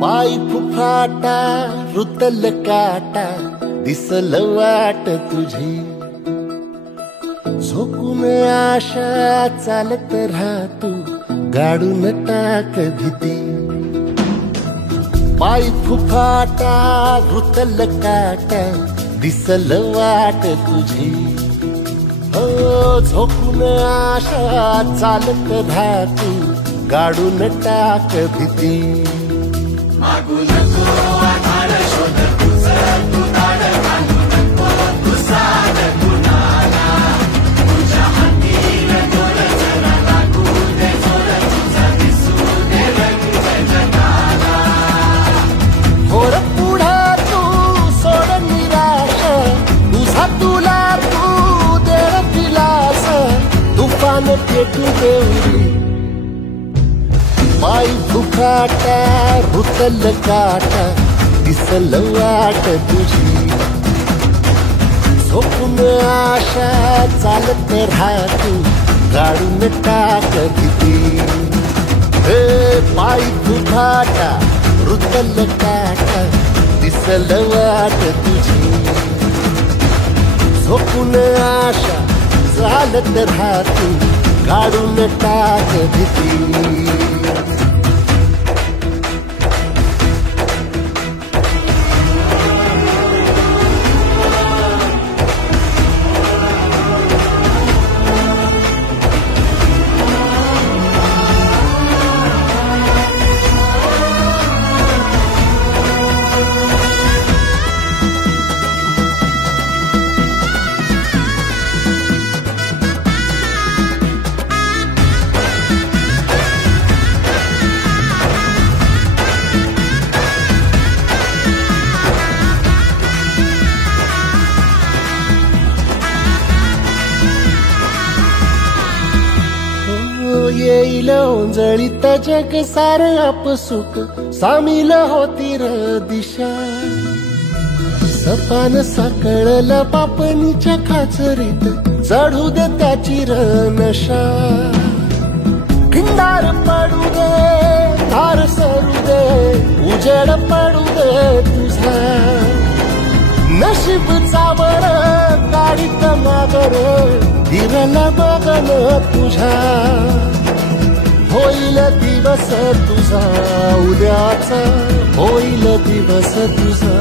पाय फुफाटा रुतल काटा दिसल वाट तुझी झोकून आशा चालत राहतू गाडून टाक भीती पाय फुफाटा रुतल काटा दिसल वाट तुझी हो झोकून आशा चालत राहतू गाडून टाक भीती मागू नको आधार शोध तुझं तू दाड घालू नको तू साध कुणाला तुझ्या हातीन दोर जरा लागू दे जोर तुझा दिसू दे रंग जगाला होर पुढे तू सोड निराश तुझा तुला तू दे दिलास तुफान पेटू देऊरी पाय फुफाटा रुतल काटा दिसल वाट तुझी झोपून आशा चालत राहतू गाडून टाक भीती पाय फुफाटा रुतल काटा दिसल वाट तुझी झोपून आशा चालत राहतू गाडून टाक भीती येईल ओंजळीत जग सार आपसुक सामील होती र दिशा सपान साकळल पापणीच्या खाचरीत चढू दे त्याची र नशा खिंडार पडू दे धार सरू दे उजेड पडू दे तुझा नशीब चावर गाडीत मागर दिरल बघन तुझा होईल दिवस तुझा उद्याचा होईल दिवस तुझा